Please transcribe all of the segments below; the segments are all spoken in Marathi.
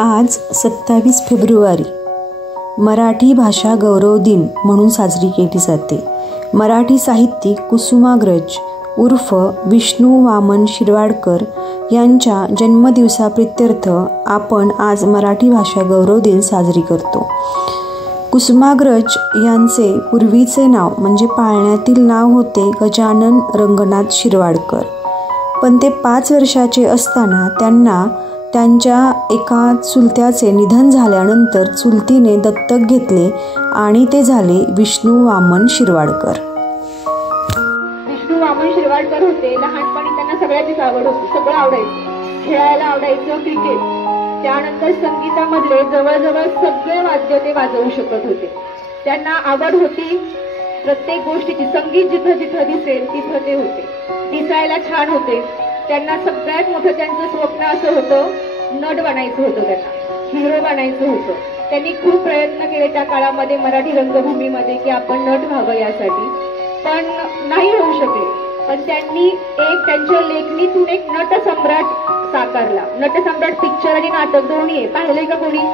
आज 27 फेब्रुवारी मराठी भाषा गौरव दिन म्हणून साजरी केली जाते. मराठी साहित्यिक कुसुमाग्रज उर्फ विष्णू वामन शिरवाडकर यांच्या जन्मदिवसाप्रित्यर्थ आपण आज मराठी भाषा गौरव दिन साजरी करतो. कुसुमाग्रज यांचे पूर्वीचे नाव म्हणजे पाळण्यातील नाव होते गजानन रंगनाथ शिरवाडकर. पण ते 5 वर्षाचे असताना त्यांना त्यांच्या एका चुलत्याचे निधन झाल्यानंतर चुलतीने दत्तक घेतले आणि ते झाले विष्णू वामन शिरवाडकर. विष्णू वामन शिरवाडकर होते. लहानपणी त्यांना सगळ्याचीच आवड होती, सगळं आवडायचं, खेळायला आवडायचं, क्रिकेट. त्यानंतर संगीतामधले जवळजवळ सगळे वाद्य ते वाजवू शकत होते. त्यांना आवड होती प्रत्येक गोष्टीची. संगीत जिथं जिथं दिसेल तिथं ते होते. दिसायला छान होते. त्यांना सगळ्यात मोठं त्यांचं स्वप्न असं होतं, नट बनायचं होतं, त्यांना हिरो बनायचं होतं. त्यांनी खूप प्रयत्न केले त्या काळामध्ये मराठी रंगभूमीमध्ये की आपण नट व्हावं यासाठी, पण नाही होऊ शकले. पण त्यांनी त्यांच्या लेखणीतून एक नटसम्राट साकारला. नटसम्राट पिक्चर आणि नाटक दोन्ही आहे. पाहिलंय का कोणी?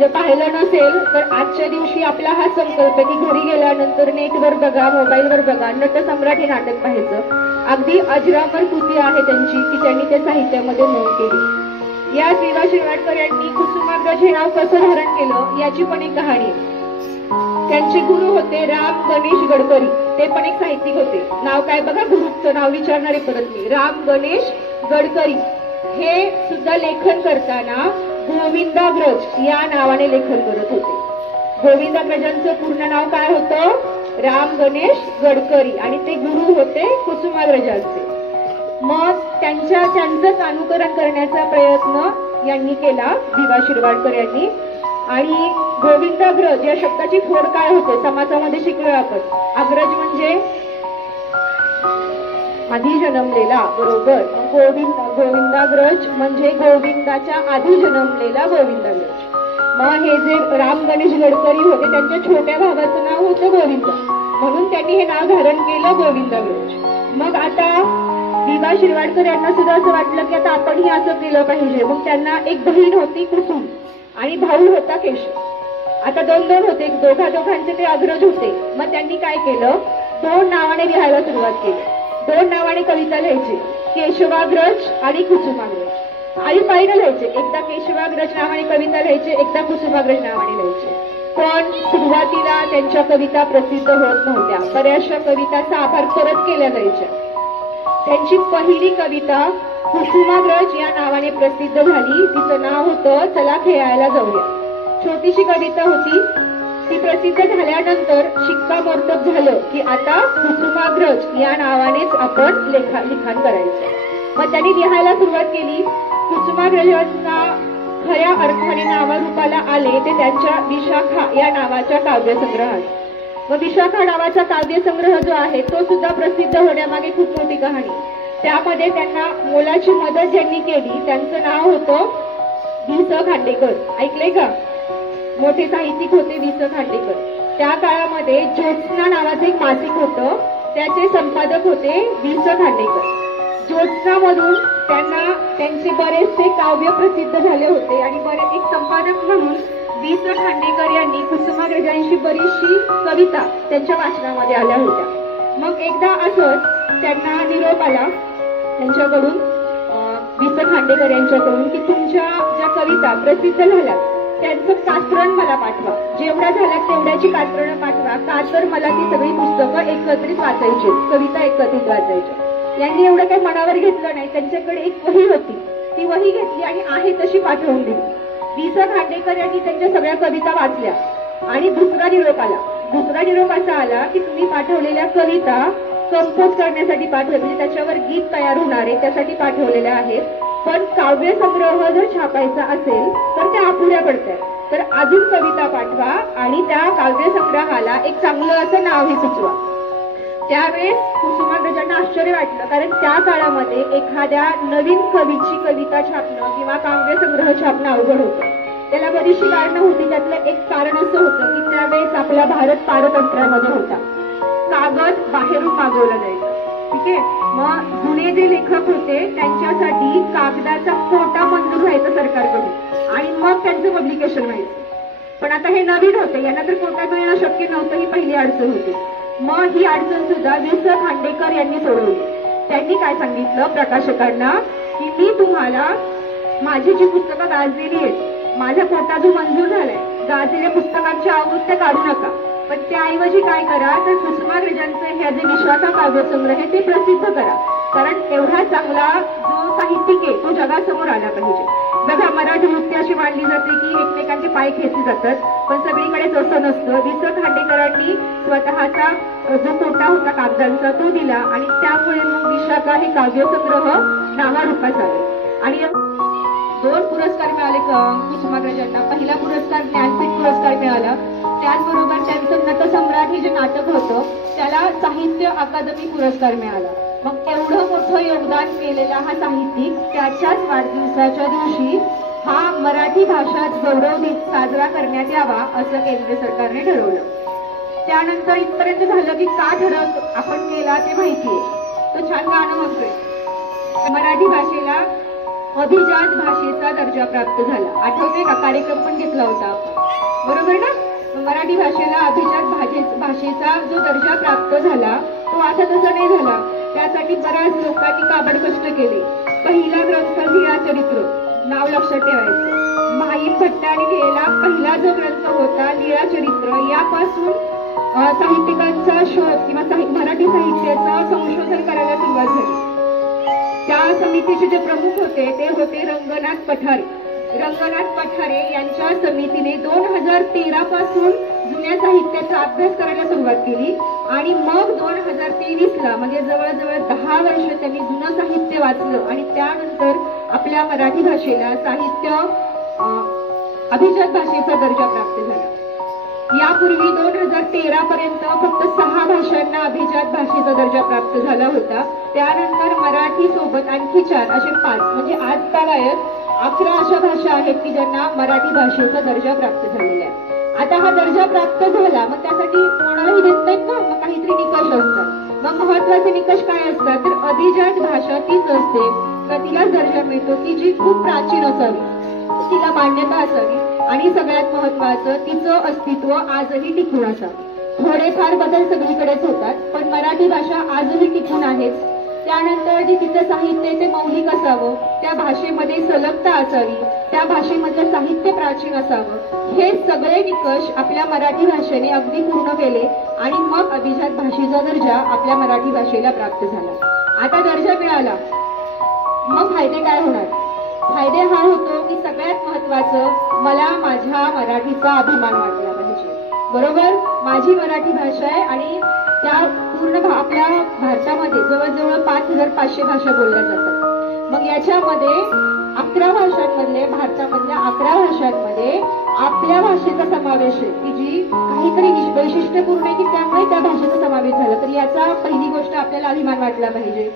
जर पाहिलं नसेल तर आजच्या दिवशी आपला हा संकल्प आहे की घरी गेल्यानंतर नेटवर बघा, मोबाईलवर बघा, नटसम्राट हे नाटक पाहायचं. अगदी अजरामर कृती आहे त्यांची की त्यांनी त्या साहित्यामध्ये नोंद केली. या वि.वा. शिरवाडकर यांनी कुसुमाग्रज हे नाव कसं धारण केलं याची पण एक कहाणी आहे. त्यांचे गुरु होते राम गणेश गडकरी. ते पण एक साहित्यिक होते. नाव काय बघा, गुरुचं नाव विचारणारे परत मी. राम गणेश गडकरी हे सुद्धा लेखन करताना गोविंदाग्रज या नावाने लेखन करत होते. गोविंदाग्रजांचं पूर्ण नाव काय होतं? राम गणेश गडकरी. आणि ते गुरु होते कुसुमाग्रजांचे. मग त्यांचंच अनुकरण करण्याचा प्रयत्न यांनी केला, वि.वा. शिरवाडकर यांनी. आणि गोविंदाग्रज या शब्दाची फोड काय होते समासामध्ये शिकलोय आपण. अग्रज म्हणजे आधी जन्मलेला, बरोबर. गोविंदाग्रज म्हणजे गोविंदाच्या आधी जन्मलेला गोविंदाग्रज. मग हे जे राम गणेश गडकरी होते त्यांच्या छोट्या भावाचं नाव होतं गोविंद, म्हणून त्यांनी हे नाव धारण केलं गोविंदाग्रज. मग आता वि.वा. शिरवाडकर यांना सुद्धा असं वाटलं की आता आपणही असं केलं पाहिजे. मग त्यांना एक बहीण होती कुसुम आणि भाऊ होता केशव. आता दोन होते, दोघांचे ते अग्रज होते. मग त्यांनी काय केलं, 2 नावाने लिहायला सुरुवात केली. 2 नावाने कविता लिहायची, केशवाग्रज आणि कुसुमाग्रज. आई पाहिलं लिहायचे. एकदा केशवाग्रज नावाने कविता लिहायचे, एकदा कुसुमाग्रज नावाने लिहायचे. पण सुरुवातीला त्यांच्या कविता प्रसिद्ध होत नव्हत्या. बऱ्याचशा कविताचा आभार परत केल्या जायच्या. त्यांची पहिली कविता कुसुमाग्रज या नावाने प्रसिद्ध झाली. तिचं नाव होतं चला खेळायला जाऊया. छोटीशी कविता होती. ती प्रसिद्ध झाल्यानंतर शिक्कामोर्तब झालं की आता कुसुमाग्रज या नावानेच आपण लिखाण करायचं. मग त्यांनी लिहायला सुरुवात केली. कुसुमाग्रजांना खऱ्या अर्थाने नावारूपाला आले ते त्यांच्या विशाखा या नावाच्या काव्यसंग्रहात. व विशाखा नावाचा काव्यसंग्रह जो आहे तो सुद्धा प्रसिद्ध होण्यामागे खूप मोठी कहाणी. त्यामध्ये त्यांना मोलाची मदत ज्यांनी केली त्यांचं नाव होतं वि.स. खांडेकर. ऐकलंय का? मोठे साहित्यिक होते वि.स. खांडेकर. त्या काळामध्ये ज्योत्स्ना नावाचं एक मासिक होतं, त्याचे संपादक होते वि.स. खांडेकर. ज्योत्स्नामधून त्यांचे बरेचसे काव्य प्रसिद्ध झाले होते आणि एक संपादक म्हणून वि.स. खांडेकर यांनी कुसुमाग्रजांची बरीचशी कविता त्यांच्या वाचनामध्ये आल्या होत्या. मग एकदा असंच त्यांना निरोप आला त्यांच्याकडून, वि.स. खांडेकर यांच्याकडून, की तुमच्या ज्या कविता प्रसिद्ध झाल्या त्यांचं कात्रण मला पाठवा. जेवढ्या झाल्यात तेवढ्याची कात्रणं पाठवा, का तर मला ती सगळी पुस्तकं एकत्रित वाचायची, कविता एकत्रित वाचायच्या. यांनी एवढं काही मनावर घेतलं नाही. त्यांच्याकडे एक वही होती, ती वही घेतली आणि आहे तशी पाठवून दिली. वि.स. खांडेकर यांनी त्यांच्या सगळ्या कविता वाचल्या आणि दुसरा निरोप आला. दुसरा निरोप असा आला की तुम्ही पाठवलेल्या कविता कंपोज करण्यासाठी पाठवले, म्हणजे त्याच्यावर गीत तयार होणार आहे त्यासाठी पाठवलेल्या आहेत. पण काव्यसंग्रह जर छापायचा असेल तर त्या अपुऱ्या पडतात, तर अजून कविता पाठवा आणि त्या काव्यसंग्रहाला एक चांगलं असं नावही सुचवा. त्यावेळेस कुसुमाग्रजांना आश्चर्य वाटलं, कारण त्या काळामध्ये एखाद्या नवीन कवीची कविता छापणं किंवा काव्यसंग्रह छापणं अवघड होतं. त्याला बरीचशी कारणं होती. त्यातलं एक कारण असं होतं की त्यावेळेस आपला भारत पारतंत्र्यामध्ये होता. कागद बाहेरून मागवलं जायचं. ठीक आहे. मग जुने जे लेखक होते त्यांच्यासाठी कागदाचा कोटा मंजूर व्हायचा सरकारकडून पब्लिकेशन व्हायचं. पण आता हे नवीन होते, यांना तर कोटा मिळणं शक्य नव्हतं, ही पहिली अडचण होती. मग ही अडचण सुद्धा वि.स. खांडेकर यांनी सोडवली. त्यांनी काय सांगितलं प्रकाशकांना की मी तुम्हाला माझी जी पुस्तकं गाजलेली आहेत, माझा कोटा जो मंजूर झालाय, गाजलेल्या पुस्तकांची आवृत्त्या काढू नका, पण त्याऐवजी काय करा तर कुसुमाग्रजांचे हे जे विश्वासा काव्यसंग्रह आहे ते प्रसिद्ध करा. कारण एवढा चांगला जो साहित्यिक आहे तो जगासमोर आला पाहिजे. बघा, मराठी वृत्ती अशी मानली जाते की एकमेकांचे पाय खेचले जातात, पण सगळीकडेच असं नसतं. वि.स. खांडेकरांनी स्वतःचा जो कोटा होता कागदांचा तो दिला आणि त्यामुळे मग विशाखा हे काव्यसंग्रह नावारूपास आले. आणि 2 पुरस्कार मिळाले कुसुमाग्रजांना. पहिला पुरस्कार ज्ञानपीठ पुरस्कार मिळाला. त्याचबरोबर त्यांचं नटसम्राट हे जे नाटक होतं त्याला साहित्य अकादमी पुरस्कार मिळाला. मग एवढं मोठं योगदान केलेला हा साहित्यिक त्याच्याच वाढदिवसाच्या दिवशी हा मराठी भाषा गौरव दिन साजरा करण्यात यावा असं केंद्र सरकारने ठरवलं. त्यानंतर इथपर्यंत झालं की का ठरव आपण केला ते माहितीये. तो छान गाणं म्हणतोय, मराठी भाषेला अभिजात भाषेचा दर्जा प्राप्त झाला. आठवते का? कार्यक्रम पण घेतला होता आपण, बरोबर ना? मराठी भाषेला अभिजात भाषेचा जो दर्जा प्राप्त झाला तो आता तसा नाही झाला. त्यासाठी बऱ्याच लोकांनी काबड कष्ट केले. पहिला ग्रंथ लीळा चरित्र, नाव लक्षात ठेवायचं. माहीम भट्टाने लिहिलेला पहिला जो ग्रंथ होता लीळा चरित्र, यापासून साहित्यिकांचा शोध किंवा मराठी साहित्याचं संशोधन करायला सुरुवात झाली. त्या समितीचे जे प्रमुख होते ते होते रंगनाथ पठारे. रंगनाथ पठारे यांच्या समितीने 2013 पासून जुन्या साहित्याचा अभ्यास करायला सुरुवात केली आणि मग 2023ला म्हणजे जवळजवळ 10 वर्ष त्यांनी जुनं साहित्य वाचलं आणि त्यानंतर आपल्या मराठी भाषेला साहित्य अभिजात भाषेचा दर्जा प्राप्त झाला. यापूर्वी 2013 पर्यंत फक्त 6 भाषांना अभिजात भाषेचा दर्जा प्राप्त झाला होता. त्यानंतर मराठी सोबत आणखी 4 असे 5 म्हणजे आज तागायत 11 अशा भाषा आहेत की ज्यांना मराठी भाषेचा दर्जा प्राप्त झालेला आहे. आता हा दर्जा प्राप्त झाला, मग त्यासाठी कोणालाही देत नाहीत ना, मग काहीतरी निकष असतात. मग महत्वाचे निकष काय असतात तर अभिजात भाषा तीच असते का तिला दर्जा मिळतो की जी खूप प्राचीन असावी, तिला मान्यता असावी आणि सगळ्यात महत्वाचं तिचं अस्तित्व आजही टिकून असावं. थोडेफार बदल सगळीकडेच होतात पण मराठी भाषा आजही टिकून आहेच. त्यानंतर जे तिचं साहित्य ते मौलिक असावं, त्या भाषेमध्ये सलगता असावी, त्या भाषेमधलं साहित्य प्राचीन असावं, हे सगळे निकष आपल्या मराठी भाषेने अगदी पूर्ण केले आणि मग अभिजात भाषेचा दर्जा आपल्या मराठी भाषेला प्राप्त झाला. आता दर्जा मिळाला, मग फायदे काय होणार? फायदे हा होतो की सगळ्यात महत्वाचं मला माझ्या मराठीचा अभिमान वाटला पाहिजे. बरोबर, माझी मराठी भाषा आहे आणि त्या पूर्ण आपल्या भारतामध्ये जवळजवळ 5500 भाषा बोलल्या जातात. मग याच्यामध्ये 11 भाषांमधले भारतामधल्या 11 भाषांमध्ये आपल्या भाषेचा समावेश आहे की जी काहीतरी वैशिष्ट्यपूर्ण आहे की त्यामुळे त्या भाषेचा समावेश झाला. तर याचा पहिली गोष्ट आपल्याला अभिमान वाटला पाहिजे.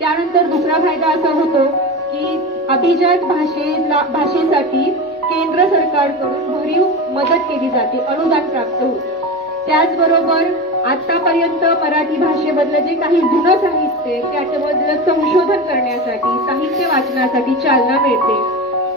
त्यानंतर दुसरा फायदा असा होतो की अभिजात भाषेसाठी केंद्र सरकारकडून भरीव मदत केली जाते, अनुदान प्राप्त होते. त्याचबरोबर आतापर्यंत मराठी भाषेमधलं जे काही जुनं साहित्य त्याच्यामधलं संशोधन करण्यासाठी, साहित्य वाचनासाठी चालना मिळते.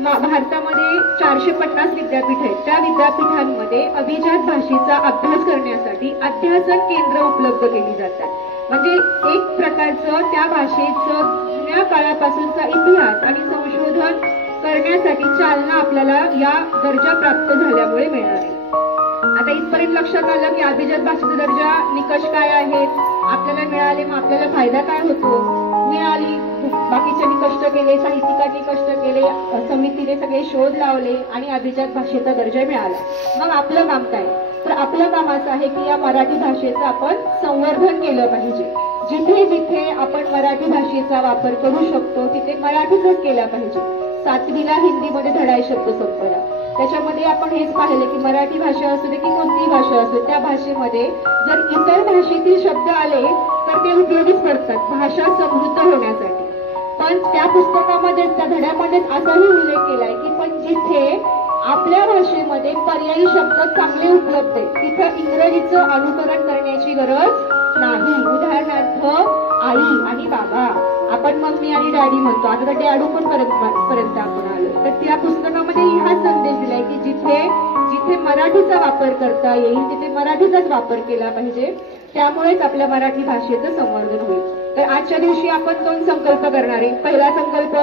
भारतामध्ये 450 विद्यापीठ आहेत. त्या विद्यापीठांमध्ये अभिजात भाषेचा अभ्यास करण्यासाठी अध्यासन केंद्र उपलब्ध केली जातात. म्हणजे एक प्रकारचं त्या भाषेचं जुन्या काळापासूनचा इतिहास आणि संशोधन करण्यासाठी चालना आपल्याला या दर्जा प्राप्त झाल्यामुळे मिळणार आहे. आता इथपर्यंत लक्षात आलं की अभिजात भाषेचा दर्जा निकष काय आहेत आपल्याला मिळाले, मग आपल्याला फायदा काय होतो. मिळाली, बाकीच्यांनी कष्ट केले, साहित्यिकांनी कष्ट केले, समितीने सगळे शोध लावले आणि अभिजात भाषेचा दर्जा मिळाला. मग आपलं काम काय? तर आपलं काम असं आहे की या मराठी भाषेचं आपण संवर्धन केलं पाहिजे. जिथे जिथे आपण मराठी भाषेचा वापर करू शकतो तिथे मराठीतच केला पाहिजे. 7वीला हिंदीमध्ये धडाई शब्द संपला, त्याच्यामध्ये आपण हेच पाहिले की मराठी भाषा असू दे की कोणतीही भाषा असू त्या भाषेमध्ये जर इतर भाषेतील शब्द आले तर ते उपयोगीच पडतात भाषा समृद्ध होण्यासाठी. पण त्या पुस्तकामध्ये त्या धड्यामध्येच असाही उल्लेख केलाय की पण जिथे आपल्या भाषेमध्ये पर्यायी शब्द चांगले उपलब्ध आहेत तिथं इंग्रजीचं अनुकरण करण्याची गरज नाही. उदाहरणार्थ आई आणि बाबा, आपण मम्मी आणि डॅडी म्हणतो, आता डॅडू पण पर्यंत आपण आलो. तर त्या पुस्तकामध्ये हा संदेश दिलाय की मराठीचा वापर करता येईल तिथे मराठीचाच वापर केला पाहिजे. त्यामुळेच आपल्या मराठी भाषेचं संवर्धन होईल. तर आजच्या दिवशी आपण 2 संकल्प करणार आहे. पहिला संकल्प,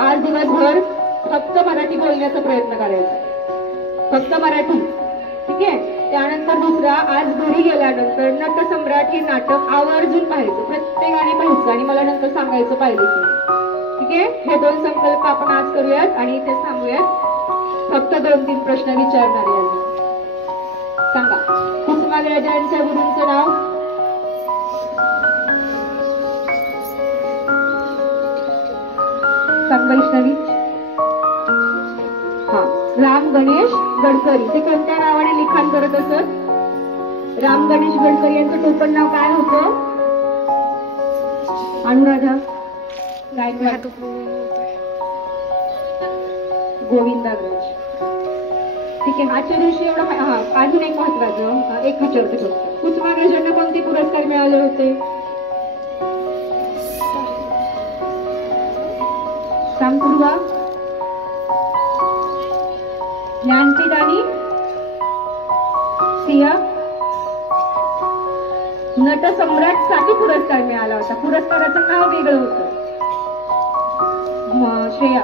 आज दिवसभर फक्त मराठी बोलण्याचा प्रयत्न करायचा, फक्त मराठी. ठीक आहे. त्यानंतर दुसरा, आज घरी गेल्यानंतर नटसम्राट हे नाटक आवर्जून पाहायचं, प्रत्येकाने पाहायचं आणि मला नंतर सांगायचं पाहिजे की. ठीक आहे. हे 2 संकल्प आपण आज करूयात आणि इथे थांबूयात. फक्त 2-3 प्रश्न विचारणार आहे. सांगा, कुसुमाग्रजांच्या गुरूंचं नाव? सांग वैष्णवी. हा, राम गणेश गडकरी. ते कोणत्या नावाने लिखाण करत असत? राम गणेश गडकरी यांचं टोपण नाव काय होतं? अनुराधा गायकवाड. गोविंदाग्रज. ठीक आहे. आजच्या दिवशी एवढं. अजून एक महत्वाचं एक विचारते फक्त, कुसुमाग्रजांना कोणते पुरस्कार मिळाले होते? सांग पूर्वा. ज्ञानपीठ आणि सिया नटसम्राट साठी पुरस्कार मिळाला होता. पुरस्काराचं नाव वेगळं होतं. श्रेया,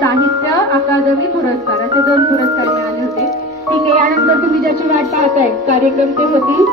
साहित्य अकादमी पुरस्कार, असे 2 पुरस्कार मिळाले होते. ठीक आहे. यानंतर तुम्ही ज्याची वाट पाहताय कार्यक्रम ते होतील